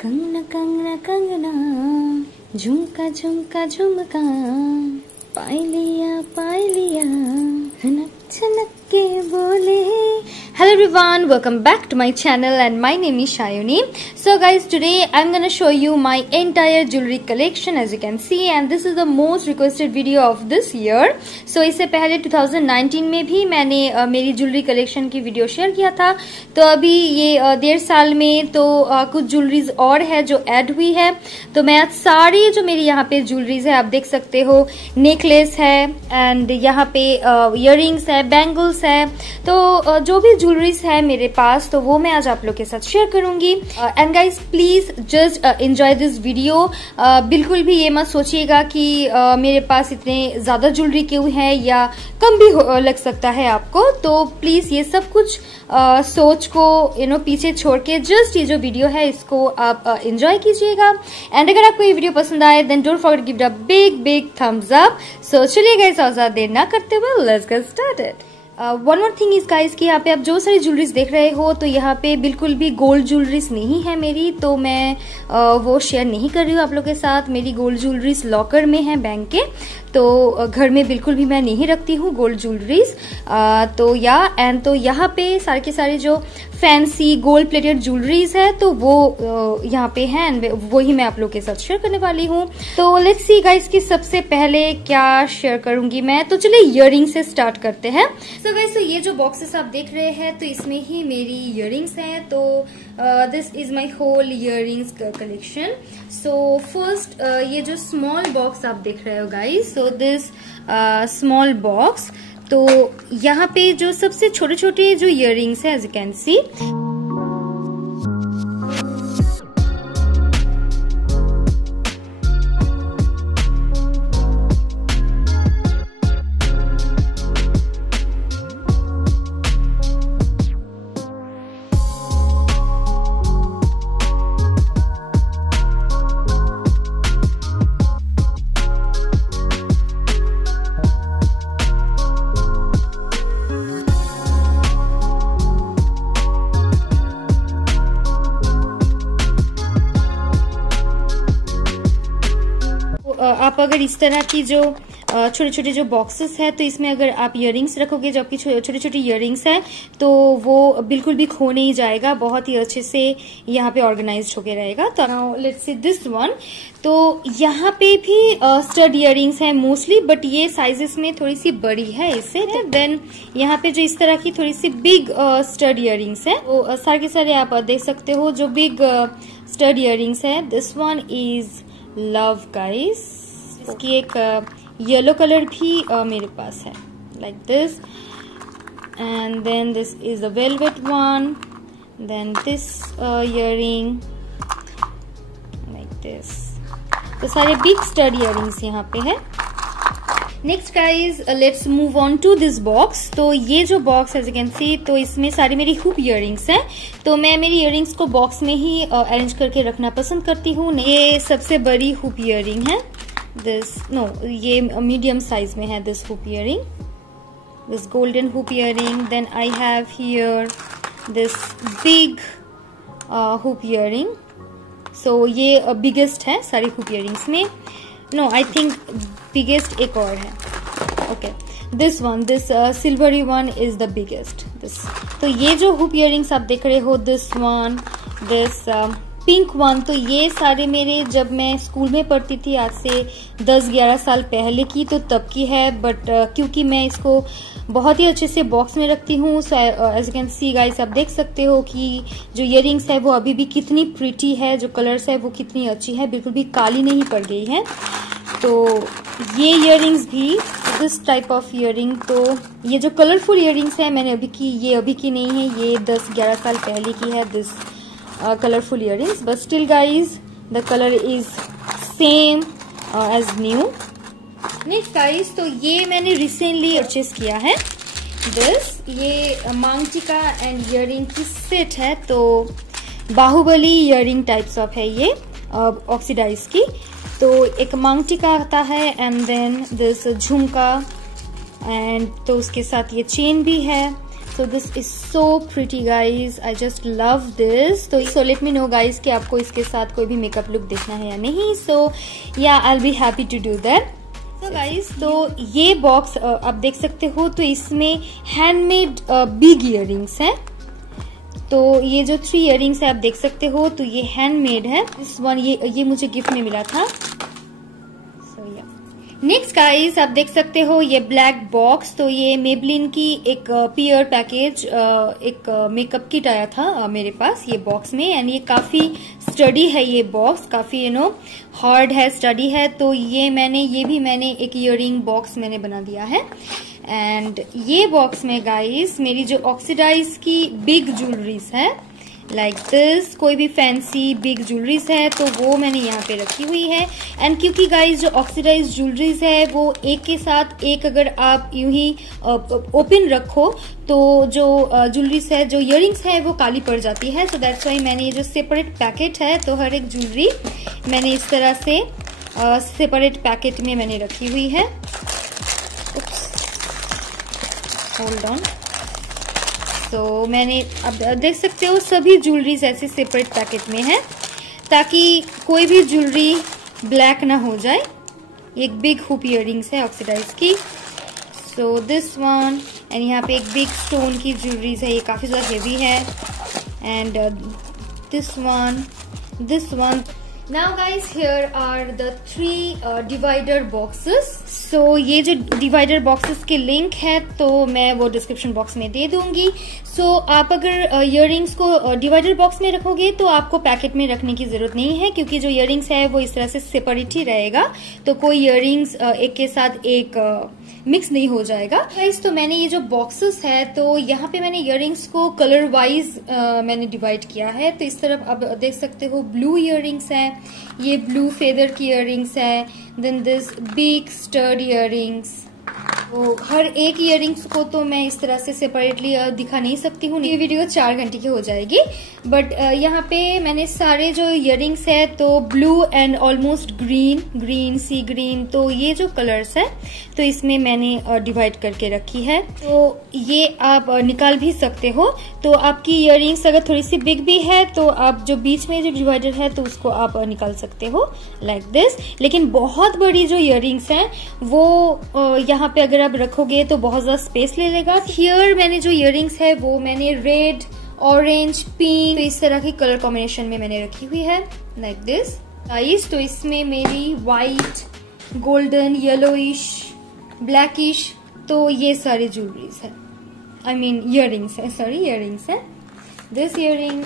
कंगना कंगना कंगना, झुमका झुमका झुमका, पायलिया पायलिया, खनक छनक के बोले. Hello everyone, welcome back to my channel and my name is Shayuni. So guys, today I'm gonna show you my entire jewelry collection as you can see, and this is the most requested video of this year. So इससे पहले 2019 में भी मैंने मेरी jewellery collection की video share किया था. तो अभी ये 1.5 साल में तो कुछ ज्वेलरीज और है जो ऐड हुई है. तो मैं आज सारी जो मेरी यहाँ पे ज्वेलरीज है आप देख सकते हो, नेकलेस है एंड यहाँ पे इयररिंग्स है, बैंगल्स है. तो जो भी ज्वेलरीज है मेरे पास तो वो मैं आज आप लोग के साथ शेयर करूंगी. And guys please just enjoy this video. बिल्कुल भी ये मत सोचिएगा कि मेरे पास इतने ज्यादा ज्वेलरी क्यों है या कम भी लग सकता है आपको. तो प्लीज ये सब कुछ सोच को पीछे छोड़ के जस्ट ये जो वीडियो है इसको आप एंजॉय कीजिएगा. एंड अगर आपको ये वीडियो पसंद आए then don't forget give it a big big thumbs up. So चलिए गाइस और ज्यादा देर ना करते हुए let's get started. One more thing is guys कि यहाँ पे आप जो सारी ज्वेलरीज देख रहे हो तो यहाँ पे बिल्कुल भी गोल्ड ज्वेलरीज नहीं है मेरी. तो मैं वो शेयर नहीं कर रही हूँ आप लोग के साथ. मेरी गोल्ड ज्वेलरीज लॉकर में है बैंक के. तो घर में बिल्कुल भी मैं नहीं रखती हूँ गोल्ड ज्वेलरीज. तो यहाँ पे सारे के सारे जो फैंसी गोल्ड प्लेटेड ज्वेलरीज है तो वो यहाँ पे है एंड वही मैं आप लोग के साथ शेयर करने वाली हूँ. तो लेट्स सी गाइस कि सबसे पहले क्या शेयर करूंगी मैं. तो चलिए इयररिंग से स्टार्ट करते हैं. सो गाइस तो ये जो बॉक्सेस आप देख रहे हैं तो इसमें ही मेरी इयररिंग्स हैं. तो this is my whole earrings collection. So first ये जो स्मॉल बॉक्स आप देख रहे हो guys, so this small box. तो यहाँ पे जो सबसे छोटे छोटे जो इयररिंग्स है एज यू कैन सी, आप अगर इस तरह की जो छोटे छोटे जो बॉक्सेस है तो इसमें अगर आप इयररिंग्स रखोगे जो आपकी छोटी छोटी इयररिंग्स है तो वो बिल्कुल भी खो नहीं जाएगा. बहुत ही अच्छे से यहाँ पे ऑर्गेनाइज्ड होके रहेगा. तो now let's see this one. तो यहाँ पे भी स्टड इयररिंग्स है मोस्टली, बट ये साइजेस में थोड़ी सी बड़ी है इससे. देन यहाँ पे जो इस तरह की थोड़ी सी बिग स्टड इयररिंग्स है वो सारे के सारे आप देख सकते हो जो बिग स्टड इयररिंग्स है. This one is love guys. इसकी एक येलो कलर भी मेरे पास है like this. And then this is a velvet one. Then this earring like this. तो सारे बिग स्टड इयररिंग्स यहाँ पे है. Next guys let's move on to this box. तो ये जो box as you can see तो इसमें सारी मेरी हुप इयररिंग्स हैं. तो मैं मेरी इयररिंग्स को बॉक्स में ही अरेंज करके रखना पसंद करती हूँ. ये सबसे बड़ी हुप इयररिंग है. ये मीडियम साइज में है this hoop earring, this golden hoop earring. Then I have here this big hoop earring. So ये बिगेस्ट है सारी हुप इयररिंग्स में. नो आई थिंक बिगेस्ट एक और है. Okay this one, this silvery one is the biggest. This तो ये जो हुप इयररिंग्स आप देख रहे हो, this one, this pink one, तो ये सारे मेरे जब मैं स्कूल में पढ़ती थी आज से 10-11 साल पहले की तो तब की है. बट क्योंकि मैं इसको बहुत ही अच्छे से बॉक्स में रखती हूँ. So as you can see guys आप देख सकते हो कि जो इयररिंग्स है वो अभी भी कितनी प्रिटी है, जो कलर्स है वो कितनी अच्छी है, बिल्कुल भी काली नहीं पड़ गई है. तो ये इयररिंग्स भी दिस टाइप ऑफ इयररिंग. तो ये जो कलरफुल इयररिंग्स है मैंने अभी की, ये अभी की नहीं है, ये 10-11 साल पहले की है this colorful earrings. But still guys the color is same as new. Next guys तो ये मैंने recently purchase किया है. this ये मांगटिका एंड इयररिंग की सेट है. तो बाहुबली इयररिंग टाइप्स ऑफ है ये ऑक्सीडाइज की. तो एक मांगटिका आता है एंड देन दिस झुमका एंड तो उसके साथ ये चेन भी है. So this is so pretty guys, I just love this. So let me know guys कि आपको इसके साथ कोई भी मेकअप लुक देखना है या नहीं. So yeah, I'll be happy to do that. So guys, तो ये बॉक्स आप देख सकते हो, तो इसमें हैंडमेड बिग इयररिंग्स हैं. तो ये जो 3 इयररिंग्स है आप देख सकते हो, तो ये हैंडमेड है. दिस वन ये मुझे गिफ्ट में मिला था. नेक्स्ट गाइस, आप देख सकते हो ये ब्लैक बॉक्स. तो ये मेबलिन की एक पियर पैकेज, एक मेकअप किट आया था मेरे पास ये बॉक्स में. एंड ये काफी स्टडी है, ये बॉक्स काफी हार्ड है, स्टडी है. तो ये मैंने एक इयररिंग बॉक्स मैंने बना दिया है. एंड ये बॉक्स में गाइस मेरी जो ऑक्सीडाइज की बिग ज्वेलरीज है लाइक दिस, कोई भी फैंसी बिग ज्वेलरीज है तो वो मैंने यहाँ पे रखी हुई है. एंड क्योंकि गाइस जो ऑक्सीडाइज ज्वेलरीज है वो एक के साथ एक अगर आप यूं ही ओपन रखो तो जो ज्वेलरीज है, जो इयररिंग्स है वो काली पड़ जाती है. सो दैट्स वाई मैंने ये जो सेपरेट पैकेट है, तो हर एक ज्वेलरी मैंने इस तरह से सेपरेट पैकेट में मैंने रखी हुई है. Hold on. तो मैंने अब देख सकते हो सभी ज्वेलरीज ऐसे सेपरेट पैकेट में है ताकि कोई भी ज्वेलरी ब्लैक ना हो जाए. एक बिग हुप इयररिंग्स है ऑक्सीडाइज की. सो दिस वन, एंड यहाँ पे एक बिग स्टोन की ज्वेलरीज है, ये काफी ज्यादा हेवी है. And this one. Now guys here are the 3 divider boxes. So ये जो डिवाइडर बॉक्सेस के लिंक है तो मैं वो डिस्क्रिप्शन बॉक्स में दे दूंगी. सो आप अगर इयररिंग्स को डिवाइडर बॉक्स में रखोगे तो आपको पैकेट में रखने की जरूरत नहीं है, क्योंकि जो इयररिंग्स है वो इस तरह से सेपरेट ही रहेगा. तो कोई इयररिंग्स एक के साथ एक मिक्स नहीं हो जाएगा. गाइस, तो मैंने ये जो बॉक्सेस है तो यहाँ पे मैंने इयररिंग्स को कलर वाइज मैंने डिवाइड किया है. तो इस तरफ आप देख सकते हो ब्लू इयररिंग्स है, ये ब्लू फेदर की इयररिंग्स है. Then this big stud earrings. तो हर एक इयररिंग्स को तो मैं इस तरह से सेपरेटली दिखा नहीं सकती हूँ, ये वीडियो 4 घंटे की हो जाएगी. बट यहाँ पे मैंने सारे जो इयररिंग्स है तो blue and almost green sea green, तो ये जो कलर्स है तो इसमें मैंने डिवाइड करके रखी है. तो ये आप निकाल भी सकते हो. तो आपकी इयररिंग्स अगर थोड़ी सी बिग भी है तो आप जो बीच में जो डिवाइडर है तो उसको आप निकाल सकते हो लाइक दिस. लेकिन बहुत बड़ी जो इयररिंग्स है वो यहाँ पे अगर आप रखोगे तो बहुत ज्यादा स्पेस ले लेगा. हियर मैंने जो इयररिंग्स है वो मैंने रेड, ऑरेंज, पिंक, तो इस तरह की कलर कॉम्बिनेशन में मैंने रखी हुई है लाइक दिस गाइस. तो इसमें मेरी व्हाइट, गोल्डन, येलोइश, ब्लैकिश, तो ये सारी ज्वेलरीज है, आई मीन इयररिंग्स है, सॉरी इयररिंग्स है. This earring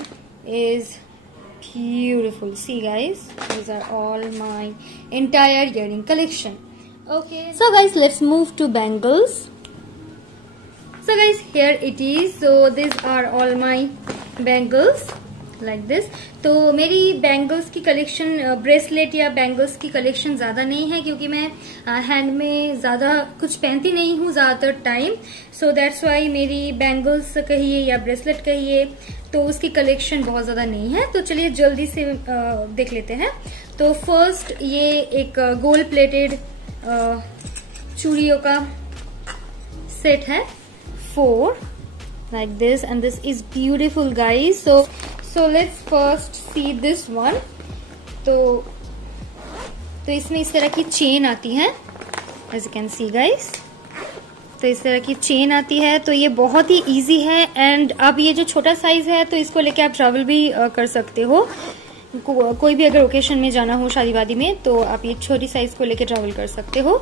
is beautiful. See guys, these are all my entire earring collection. Okay, so guys, let's move to bangles. So guys, here it is. So these are all my bangles like this. तो मेरी bangles की collection, bracelet या bangles की collection ज्यादा नहीं है, क्योंकि मैं हैंड में ज्यादा कुछ पहनती नहीं हूँ ज्यादातर टाइम. सो दैट्स वाई मेरी बैंगल्स कहिए या ब्रेसलेट कहिए तो उसकी कलेक्शन बहुत ज्यादा नहीं है. तो चलिए जल्दी से देख लेते हैं. तो फर्स्ट ये एक गोल्ड प्लेटेड चूड़ियों का सेट है, 4 like this, and this is beautiful guys. So let's first see this one. तो इसमें इस तरह की चेन आती है, as you can see guys. तो इस तरह की चेन आती है. तो ये बहुत ही इजी है. एंड अब ये जो छोटा साइज है तो इसको लेके आप ट्रैवल भी कर सकते हो. कोई भी अगर ओकेशन में जाना हो, शादी वादी में, तो आप ये छोटी साइज को लेके ट्रैवल कर सकते हो.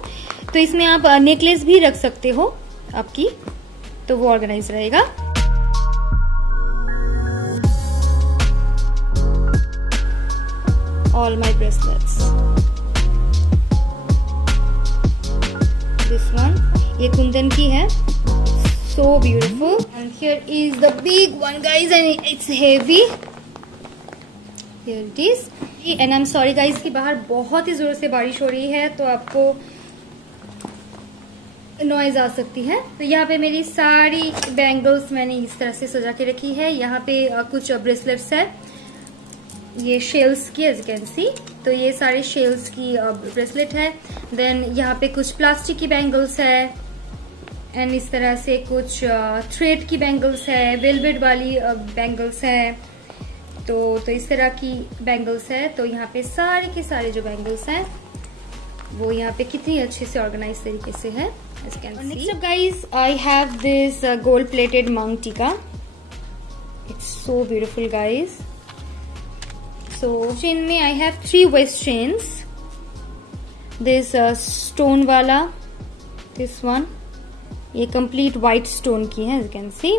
तो इसमें आप नेकलेस भी रख सकते हो आपकी, तो वो ऑर्गेनाइज रहेगा. All my bracelets. This one, ये कुंदन की है, so beautiful. And here is the big one guys, and it's heavy. Here it is. And I am sorry guys कि बाहर बहुत ही जोर से बारिश हो रही है तो आपको नॉइज आ सकती है. तो यहाँ पे मेरी सारी बैंगल्स मैंने इस तरह से सजा के रखी है. यहाँ पे कुछ ब्रेसलेट्स है, ये शेल्स की, एज यू कैन सी. तो ये सारे शेल्स की ब्रेसलेट है. देन यहाँ पे कुछ प्लास्टिक की बैंगल्स है, एंड इस तरह से कुछ थ्रेड की बैंगल्स है, वेलवेट वाली बैंगल्स है, तो इस तरह की बैंगल्स है। तो यहाँ पे सारे के सारे जो बैंगल्स हैं वो यहाँ पे कितनी अच्छे से ऑर्गेनाइज तरीके से है। Next up guys, I have this gold plated maang tikka. It's so beautiful guys. So chain में I have 3 waist chains, this stone वाला, दिस वन, ये कंप्लीट व्हाइट स्टोन की है, you can see.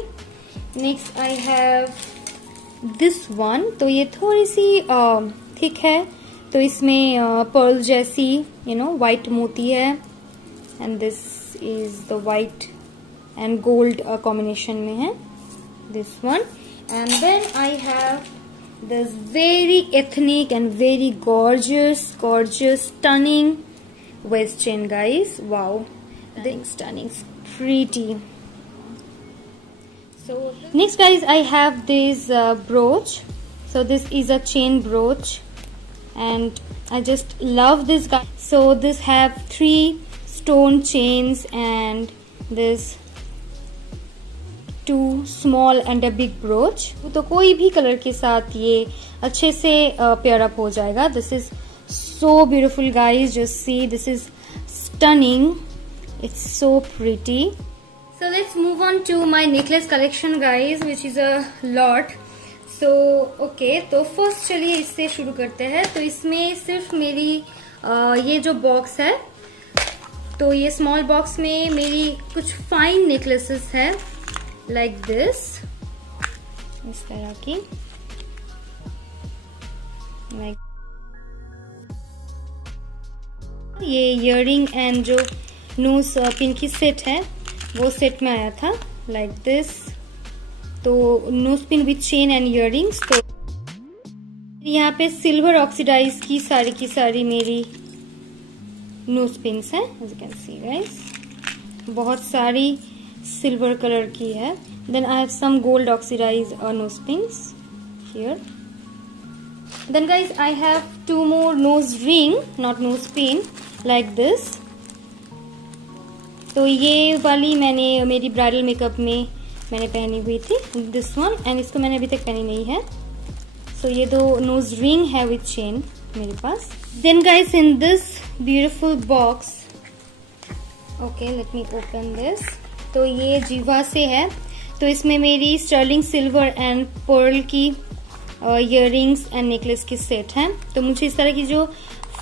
Next I have this one, तो ये थोड़ी सी thick है, तो इसमें पर्ल जैसी व्हाइट मोती है, and this is the white and gold combination में है, this one. And then I have this very ethnic and very gorgeous stunning waist chain guys. Wow, stunning, pretty. So next guys, I have this brooch. So this is a chain brooch and I just love this guy. So this have 3 stone chains and this 2 small and a big brooch. तो कोई भी colour के साथ ये अच्छे से pair up हो जाएगा। This is so beautiful guys, just see, this is stunning. It's so pretty. So let's move on to my necklace collection guys, which is a lot. So okay, तो first चलिए इससे शुरू करते हैं। तो इसमें सिर्फ मेरी ये जो बॉक्स है, तो ये स्मॉल बॉक्स में मेरी कुछ फाइन नेकलेसेस है, लाइक दिस, इस तरह की, लाइक ये इयररिंग एंड जो नोज पिन की सेट है वो सेट में आया था, लाइक दिस। तो nose pin with chain and earrings. तो यहाँ पे सिल्वर ऑक्सीडाइज की सारी मेरी नोज पिन्स हैं, as you can see guys, बहुत सारी सिल्वर कलर की है। Then I have some gold oxidise nose pins here. Then guys I have 2 more nose ring, not nose pin, like this. तो ये वाली मैंने मेरी ब्राइडल मेकअप में मैंने पहनी हुई थी, दिस वन, एंड इसको मैंने अभी तक पहनी नहीं है। सो ये 2 नोज रिंग है विथ चेन मेरे पास। Then guys in this beautiful box, okay let me open this. तो ये जीवा से है, तो इसमें मेरी स्टर्लिंग सिल्वर एंड पर्ल की इयररिंग्स एंड नेकलेस की सेट है। तो मुझे इस तरह की जो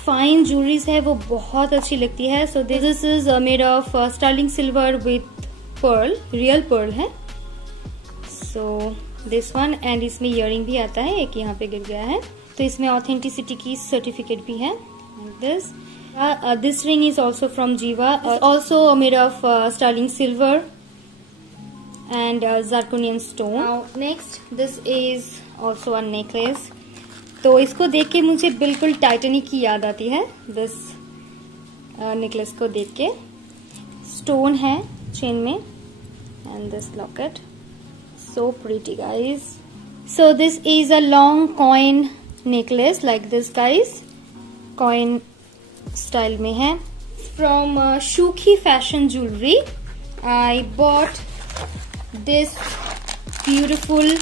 फाइन ज्वेलरीज है वो बहुत अच्छी लगती है। So this is made of sterling silver with pearl, real pearl है। सो दिस वन, एंड इसमें इयररिंग भी आता है, एक यहाँ पे गिर गया है, तो इसमें ऑथेंटिसिटी की सर्टिफिकेट भी है। This ring is also from Giva, also made of sterling silver and zirconian stone. Next this is also a necklace. तो इसको देख के मुझे बिल्कुल टाइटैनिक की याद आती है, दिस नेकलेस को देख के। स्टोन है चेन में and this locket, so pretty guys. So this is a long coin necklace like this guys, coin style में है, फ्रॉम शूखी fashion jewellery. I bought this beautiful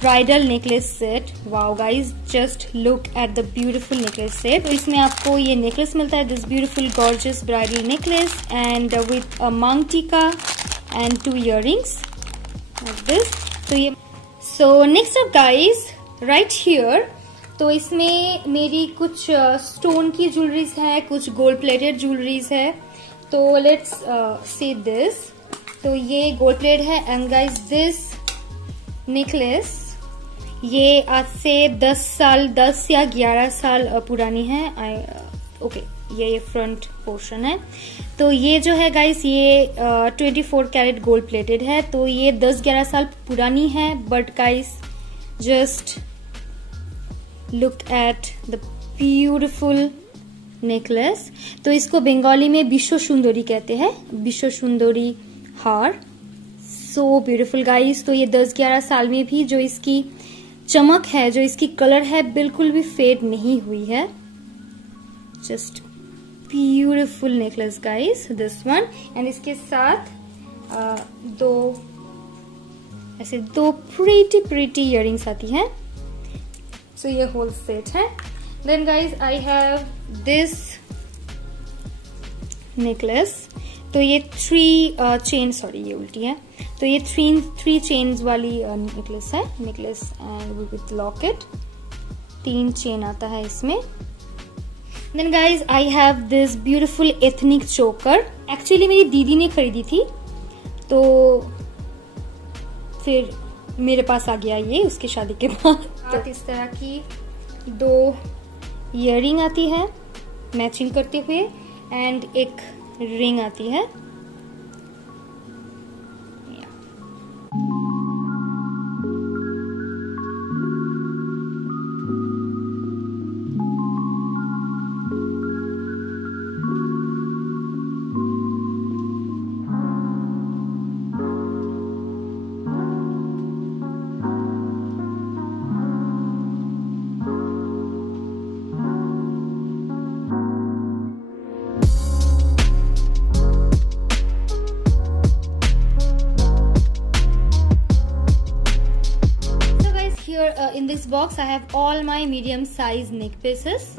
bridal necklace set. Wow guys, just look at the beautiful necklace set. तो इसमें आपको ये necklace मिलता है, this beautiful gorgeous bridal necklace and with a maang tikka and 2 earrings like this. तो ये so next up guys right here, तो इसमें मेरी कुछ स्टोन की ज्वेलरीज है, कुछ गोल्ड प्लेटेड ज्वेलरीज है। तो लेट्स सी दिस। तो ये गोल्ड प्लेट है एंड गाइज दिस नेकलेस ये आज से 10 या 11 साल पुरानी है। ओके, ये फ्रंट पोर्शन है। तो ये जो है गाइस ये 24 कैरेट गोल्ड प्लेटेड है, तो ये 10-11 साल पुरानी है। But guys just look at the beautiful necklace. तो इसको बंगाली में विश्व सुंदरी कहते हैं, विश्व सुंदरी हार। So beautiful guys. तो ये 10-11 साल में भी जो इसकी चमक है, जो इसकी कलर है, बिल्कुल भी फेड नहीं हुई है। Just beautiful necklace guys, this one. And इसके साथ दो प्रीटी इयररिंग्स आती हैं। सो ये होल सेट है। Then guys I have this necklace. तो ये थ्री चेन, सॉरी ये उल्टी है, तो ये थ्री चेन्स वाली नेकलेस है। Necklace and with locket, 3 chain आता है इसमें। Then guys I have this beautiful ethnic choker. Actually मेरी दीदी ने खरीदी थी, तो फिर मेरे पास आ गया ये उसकी शादी के बाद। तो इस तरह की 2 इयररिंग आती है मैचिंग करते हुए, एंड एक रिंग आती है। In this box I have all my medium size neck pieces.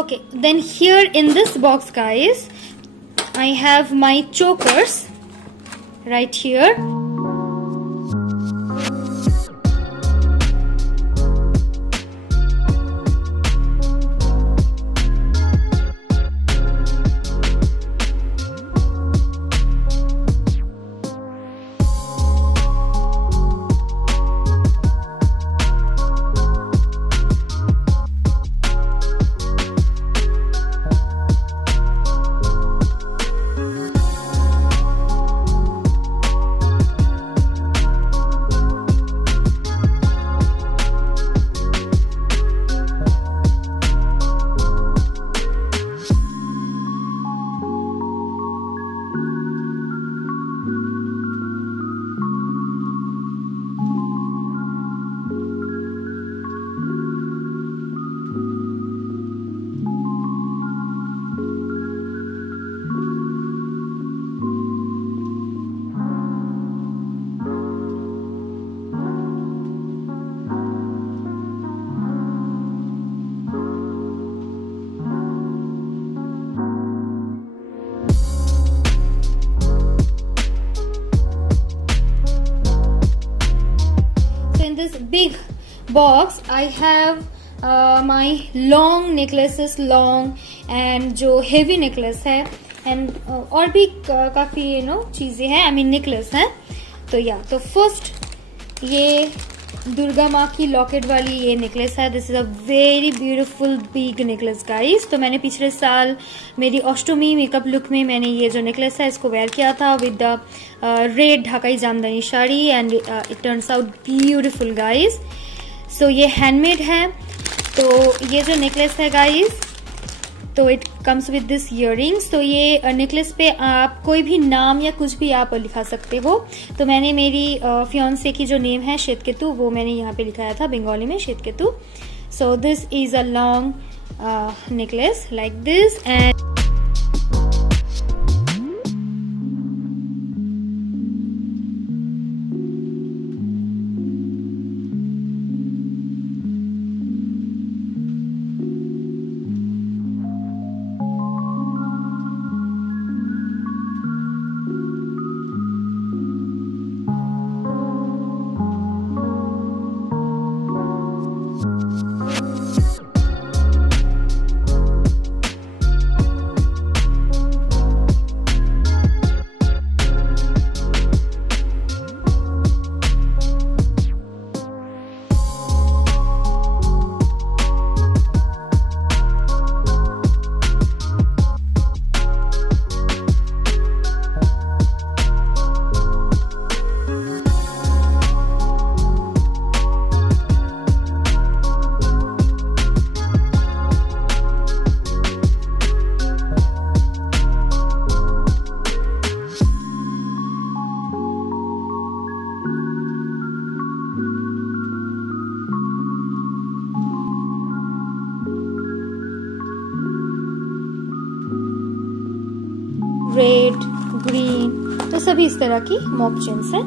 Okay, then here in this box guys, I have my chokers right here. This big box I have my long necklaces, long and जो heavy necklace है, and और भी काफी चीजें हैं, I mean necklace है। तो तो फर्स्ट ये दुर्गा माँ की लॉकेट वाली ये नेकलेस है। This is a very beautiful big necklace guys. तो मैंने पिछले साल मेरी अष्टमी मेकअप लुक में मैंने ये जो नेकलेस है इसको वेयर किया था with the red Dhakai jamdani sari, and it turns out beautiful guys. So ये हैंडमेड है। तो ये जो नेकलेस है गाइस, तो it comes with this earrings. तो ये नेकलेस पे आप कोई भी नाम या कुछ भी आप लिखा सकते हो। तो मैंने मेरी फियांसे की जो नेम है श्वेतकेतु, वो मैंने यहाँ पे लिखाया था बंगाली में श्वेतकेतु। सो this is a long necklace like this. And red, green, तो सभी इस तरह की मॉक चेन्स हैं।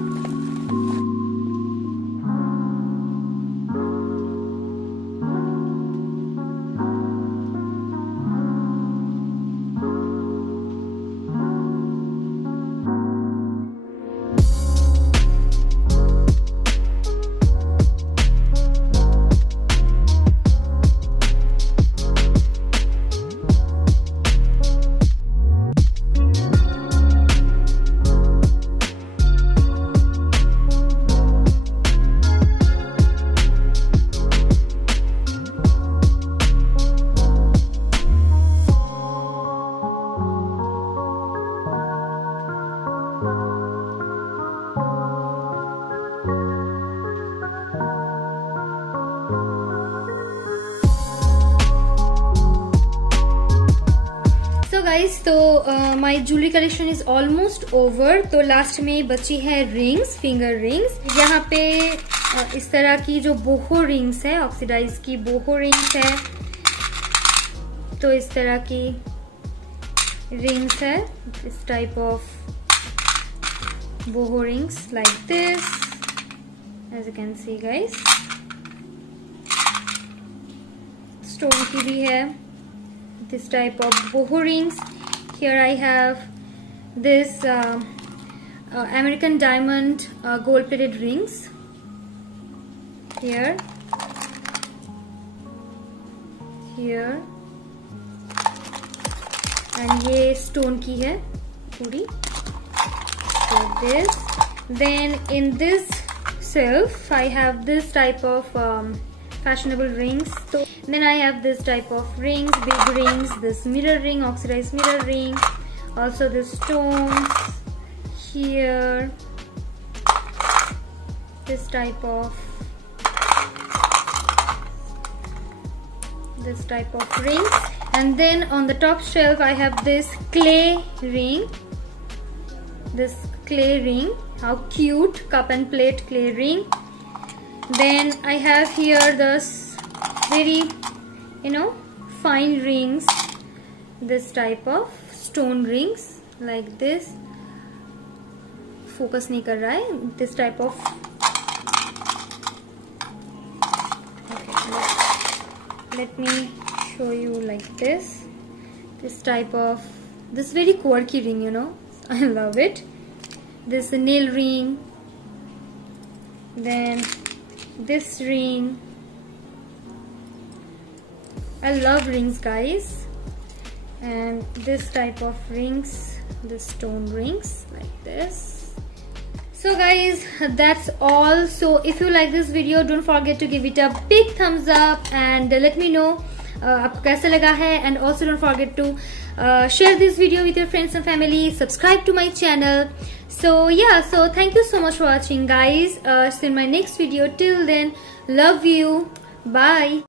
गाइस, तो my jewellery collection is almost over. तो लास्ट में बची है रिंग्स, फिंगर रिंग्स। यहाँ पे इस तरह की जो बोहो रिंग्स है, ऑक्सीडाइज की बोहो रिंग्स है। तो इस तरह की रिंग्स है, इस type of boho rings like this, as you can see guys. Stone की भी है, this type of boho rings. Here I have this American diamond gold plated rings here, and ये stone की है पूरी। So this, then in this shelf I have this type of fashionable rings. So then I have this type of rings, big rings, this mirror ring, oxidized mirror ring, also the stones here, this type of rings. And then on the top shelf I have this clay ring, how cute, cup and plate clay ring. Then I have here this very, fine rings, this type of stone rings like this. Focus नहीं कर रहा है, this type of, okay, let me show you like this type of, this very quirky ring, I love it. This nail ring, then this ring. I love rings guys, and this type of rings, the stone rings like this. So guys, that's all. So if you like this video, don't forget to give it a big thumbs up and let me know आपको कैसा लगा है, and also don't forget to share this video with your friends and family, subscribe to my channel. So yeah, so thank you so much for watching guys. See you in my next video. Till then, love you, bye.